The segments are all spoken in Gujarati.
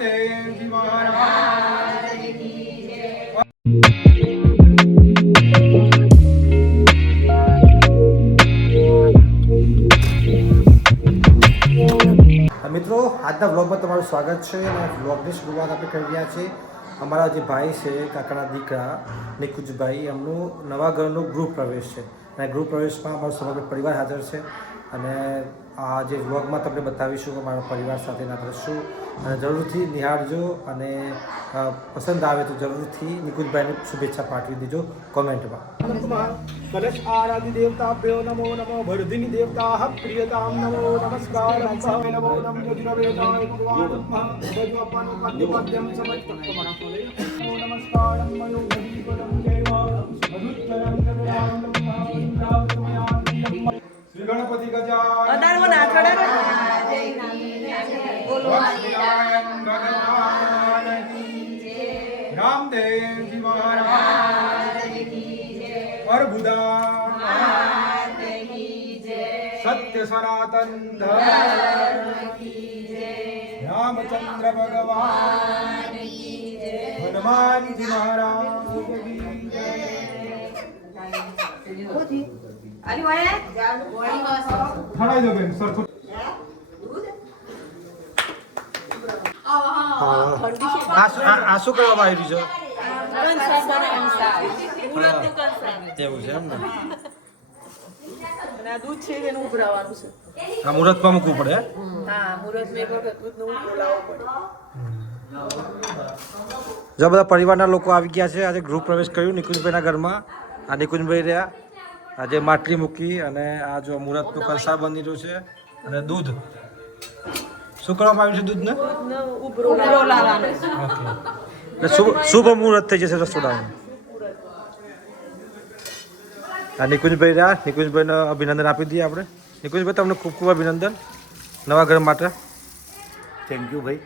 રામદેવજી મહારાજ મિત્રો, આજના વ્લોગમાં તમારું સ્વાગત છે અને વ્લોગની શરૂઆત આપણે કરી રહ્યા છીએ. અમારા જે ભાઈ છે, કાકાના દીકરા, નિકુજભાઈ, એમનું નવા ઘરનું ગૃહ પ્રવેશ છે. અને ગૃહ પ્રવેશમાં અમારો સમગ્ર પરિવાર હાજર છે. અને આ જે વ્લોગમાં તમને બતાવીશું કે મારા પરિવાર સાથેના દ્રશ્યો. અને જરૂરથી નિહાળજો અને પસંદ આવે તો જરૂરથી નિકુંજભાઈને શુભેચ્છા પાઠવી દેજો કોમેન્ટમાં. કલશ આરાધિ દેવતાભ્યો નમો નમો ભરધિની દેવતા પ્રિયતામ નમો, નમસ્કાર નમો નમો જ્યોતિર્વેદાય ભગવાન ભગવાન પદ્યપદ્યમ સમસ્તમ નમસ્કાર મયો ગદીપદમ દેવ મધુત્તરમ ગણપતિ ગજાનન. અડાડવો ના અડાડવો. ભક્તિનારાયણ ભગવાન કી રામદેવજી મહારાજ પ્રભુદા સત્ય સનાતન રામચંદ્ર ભગવાન હનુમાનજી મહારાજ આલી વાય? ખડાઈ દો બેન સરખું. આ શું- આ- આ શું કરવામાં આવ્યું છે? એવું છે એમ ને? દૂધ છે તેનું ઉભરાવાનું છે. આ મુહૂર્તમાં મૂકવું પડે હા? મુહૂર્તમાં એક વખત દૂધનું ઉભરાવવું પડે. જો બધા પરિવારના લોકો આવી ગયા છે આજે ગૃહ પ્રવેશ કર્યું નિકુંજભાઈના ઘરમાં. આ નિકુંજભાઈ રહ્યા. આજે માટલી મૂકી અને આ જો મુહૂર્તનું કલસા બની રહ્યું છે અને દૂધ. શું કરવામાં આવ્યું છે દૂધને? એટલે શુભ શુભ મુહૂર્ત થઈ જશે રસોડાનું. આ નિકુંજભાઈ રહ્યા. નિકુંજભાઈને અભિનંદન આપી દઈએ આપણે. નિકુંજભાઈ તમને ખૂબ ખૂબ અભિનંદન. નવા ઘર માટે. થેન્ક યુ ભાઈ.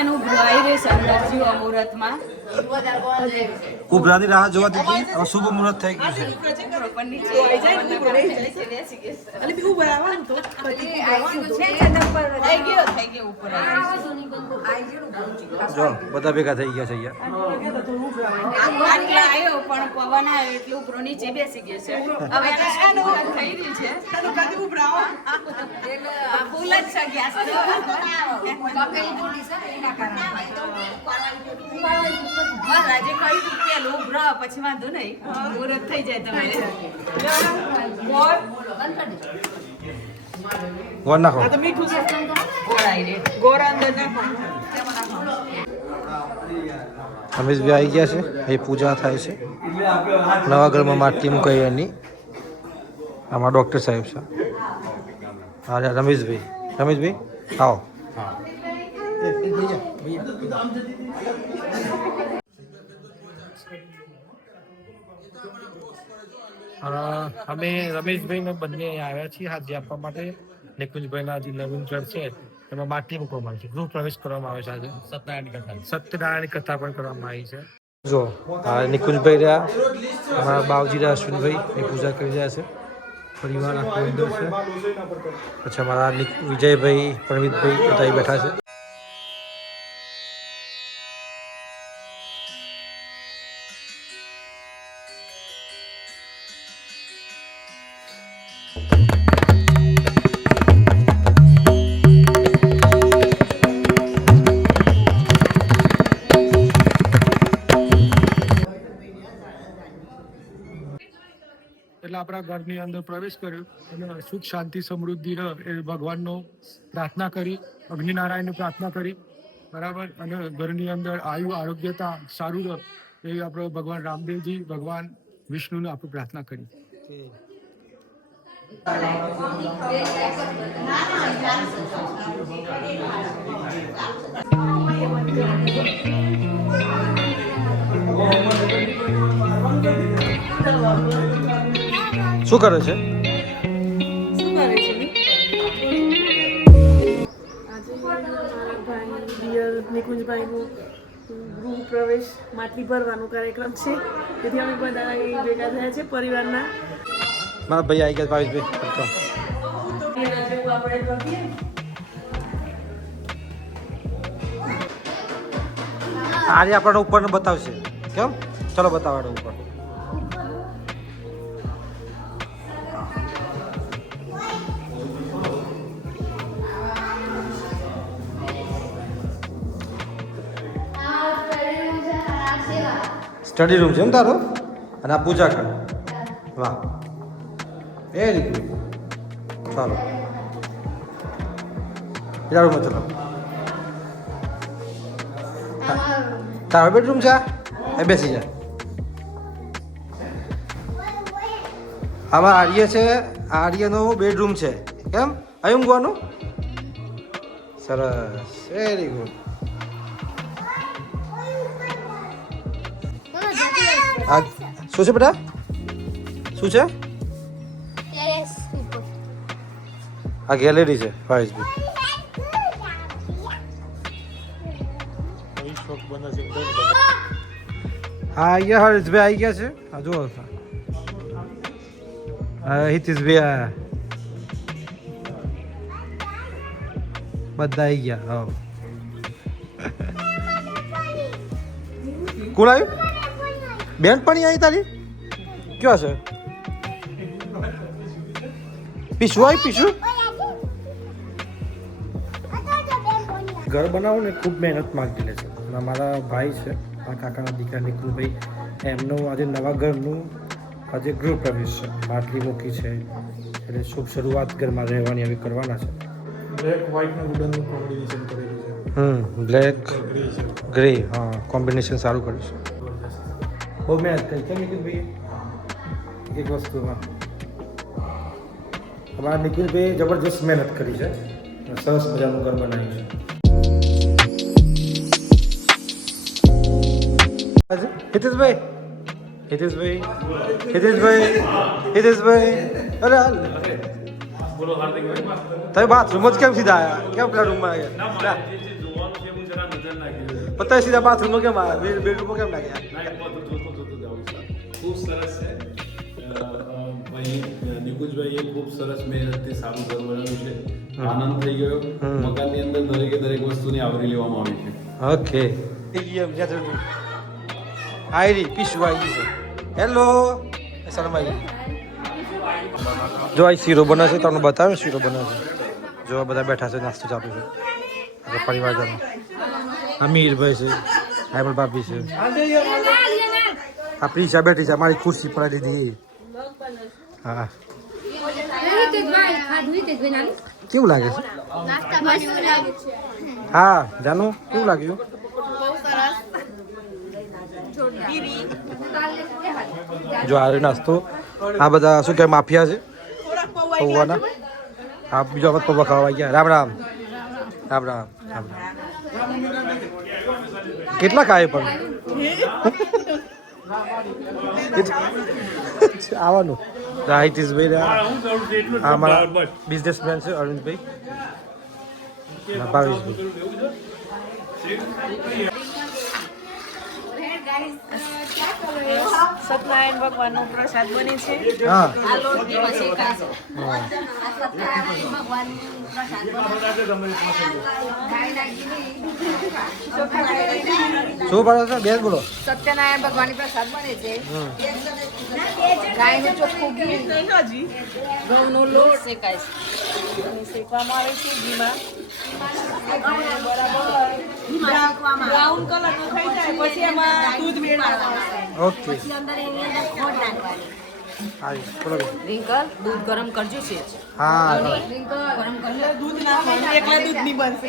એનું ઉભરાઈ રે અંદર જીવા મુહૂર્તમાં. ઉભરાની રાહ જોવા હતી હવે શુભ મુહૂર્ત થઈ ગયું જો બધા ભેગા થઈ ગયા છે અહીંયા આટલે આવ્યો પણ પવન આવ્યો એટલે ઉપરો નીચે બેસી ગયો છે હવે એને શાનું થઈ રહ્યું છે આનું કાંઈ ઉભરાવો. આ ફૂલ જ છે ગેસ આજે કહ્યું હતું પેલું ઉભરાવો પછી વાંધો નહીં. મુહૂર્ત થઈ જાય તમારે. ગોળ નાખો. આ તો મીઠું છે. ગોળાઈ રે ગોળ અંદર નાખવાનું રમેશભાઈ આવી ગયા છે. અહીં પૂજા થાય છે. નવા ઘરમાં મારી ટીમ કહી એની. આમાં ડૉક્ટર સાહેબ છે. હા રમેશભાઈ. રમેશભાઈ આવો. અમે રમેશભાઈ બંને અહીંયા આવ્યા છીએ હાજરી આપવા માટે. નિકુંજભાઈના જે નવીન જળ છે એમાં માટી મૂકવામાં આવી છે. ગૃહ પ્રવેશ કરવામાં આવે છે આજે. સત્યનારાયણ કથા. સત્યનારાયણ કથા પણ કરવામાં આવી છે. જો આ નિકુંજભાઈ રહ્યા અમારા બાવજી રહ્યા અશ્વિનભાઈ એ પૂજા કરી રહ્યા છે. પરિવાર આખો અંદર છે. પછી અમારા વિજયભાઈ પરમિતભાઈ બધા બેઠા છે. આપણા ઘરની અંદર પ્રવેશ કર્યો અને સુખ, શાંતિ, સમૃદ્ધિ, રહે એ ભગવાનનો પ્રાર્થના કરી, અગ્નિનારાયણની પ્રાર્થના કરી. બરાબર? અને ઘરની અંદર આયુ, આરોગ્યતા, સારું રહે એવી આપણે ભગવાન રામદેવજી, ભગવાન વિષ્ણુને આપણે પ્રાર્થના કરી. કરે છે શું કરે છે? ની? આજે મારા ભાઈ દિયર નિકુંજભાઈનું ગૃહ પ્રવેશ માટલી ભરવાનો કાર્યક્રમ છે. તેથી અમે બધા ભેગા થયા છે પરિવારના. મારા ભાઈ આવી ગયા ભાવેશભાઈ આપણે કરીએ આજે આપણને ઉપરનું બતાવશે. કેમ? ચલો બતાવાડો ઉપર. સ્ટડી રૂમ છે એમ તારો? અને આ પૂજા ખંડ વાહ. વેરી ગુડ ચાલો. પેલા રૂમમાં તારો? બેડરૂમ છે એ બેસી જા. આમાં આર્ય છે, આર્યનો બેડરૂમ છે. કેમ? અહીં ઊંઘવાનું સરસ. વેરી ગુડ આ શું છે બેટા? શું છે? આ ગેલેરી છે ભાવેશભાઈ હા, અહીંયા હર્ષભાઈ આવી ગયા છે. હા જુઓ હિતેશભાઈ આ બધા આવી ગયા હા કોણ આવ્યું? બેન પણ આવી તારી? ક્યાં છે? પીછું આવી પીછું ઘર બનાવવું ને ખૂબ મહેનત માગતી લે છે. મારા ભાઈ છે મારા કાકાના દીકરા નિકુલભાઈ એમનું આજે નવા ઘરનું આજે ગૃહ પ્રવેશ છે. માટલી મૂકી છે એટલે શુભ શરૂઆત ઘરમાં રહેવાની આવી કરવાના છે. બ્લેક વ્હાઇટ ને વુડનનું કોમ્બિનેશન કરેલું છે. હમ બ્લેક ગ્રે ગ્રે હા કોમ્બિનેશન સારું કર્યું છે. બહુ મહેનત કરી. કેમ નિકુલભાઈ એક વસ્તુમાં. અમારા નિખિલભાઈ જબરજસ્ત મહેનત કરી છે. સરસ મજાનું ઘર બનાવ્યું છે. હિતેશભાઈ? હિતેશભાઈ? હિતેશભાઈ? હિતેશભાઈ? અરે હાલ. તમે બાથરૂમ જ કેમ સીધા આવ્યા કેમ પેલા રૂમમાં આવ્યા પતા સીધા બાથરૂમમાં કેમ આવ્યા બેડરૂમમાં કેમ લાગ્યા? ખૂબ સરસ છે. ભાઈ નિકુંજભાઈએ ખૂબ સરસ મહેનતથી સારું ઘર બનાવ્યું છે. આનંદ થઈ ગયો. મકાનની અંદર દરેકે દરેક વસ્તુને આવરી લેવામાં આવી છે. ઓકે. આયરી પીશું આવી છે. હેલો. શર્માઈ જો આ શીરો બને છે તમને બતાવે શીરો બને છે જો આ બધા બેઠા છે નાસ્તો ચાલુ છે. પરિવારજનો. આ મીરભાઈ છે હાઈબલ ભાભી છે. આ પ્રીશા બેઠી છે મારી ખુરશી પડાવી દીધી હા. કેવું લાગે? છે હા, જાનું, કેવું લાગ્યું? જો આ નાસ્તો. આ બધા શું કહેવાય, માફિયા છે? પૌવાના. હા, બીજો વખત પૌવા ખાવા ગયા. રામ રામ. રામ રામ. રામ રામ. કેટલા ખાય પણ? આવવાનું આ હિતેશભાઈ. આ અમારા બિઝનેસમેન છે અરવિંદભાઈ ભાવેશભાઈ સત્યનારાયણ ભગવાનનો પ્રસાદ બને છે. આ વસેકા છે હા. શું ભાડો છે? બેન બોલો. સત્યનારાયણ ભગવાન પ્રસાદ બને છે. ગાયનું ચોખ્ખું ઘી. ઘઉંનો લોટ શેકાય છે. શેકવામાં આવે છે. ઘીમાં. બ્રાઉન કલરનું થઈ જાય પછી એમાં દૂધ મેળવવામાં આવે ઓકે આવી બોલો બેન. રિંકલ દૂધ ગરમ કરજો છે. હા ગરમ કરજો. દૂધ નાખવાનું એકલા દૂધ નહીં બનશે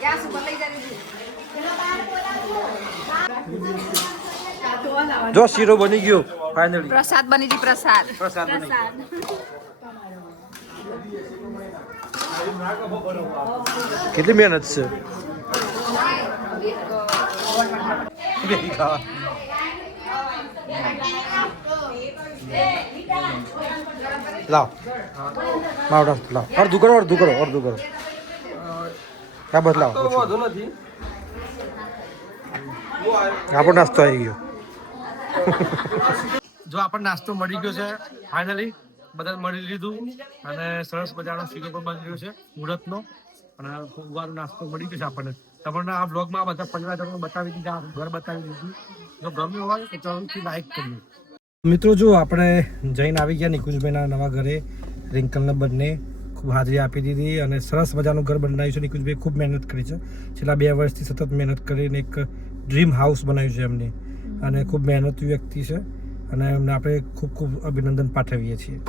ગેસ ઉપર લઈ જાય જો શીરો બની ગયો ફાઇનલી પ્રસાદ બની જી પ્રસાદ. પ્રસાદ બની ગયો. કેટલી મહેનત છે. લાવ. મારો નાસ્તો લાવ. અડધું કરો અડધું કરો અડધું કરો. હા બદલાવ આપણો નાસ્તો આવી ગયો. જો આપણને નાસ્તો મળી ગયો છે ફાઇનલી બધા મળી લીધું. અને સરસ મજાનો સીગો પણ બની ગયો છે મુહૂર્તનો. અને ફુગવાનો નાસ્તો મળી ગયો છે આપણને. તમને આ બ્લોગમાં બધા પરિવારજનો બતાવી દીધા ઘર બતાવી દીધું. જો ગમ્યું હોય તો જરૂરથી લાઈક કરજો મિત્રો, જો આપણે જઈને આવી ગયા નિકુંજભાઈના નવા ઘરે રિંકલના બંને ખૂબ હાજરી આપી દીધી અને સરસ મજાનું ઘર બનાવ્યું છે. નિકુંજભાઈ ખૂબ મહેનત કરી છે. છેલ્લા બે વર્ષથી સતત મહેનત કરીને એક ડ્રીમ હાઉસ બનાવ્યું છે એમને. અને ખૂબ મહેનતી વ્યક્તિ છે. અને એમને આપણે ખૂબ ખૂબ અભિનંદન પાઠવીએ છીએ.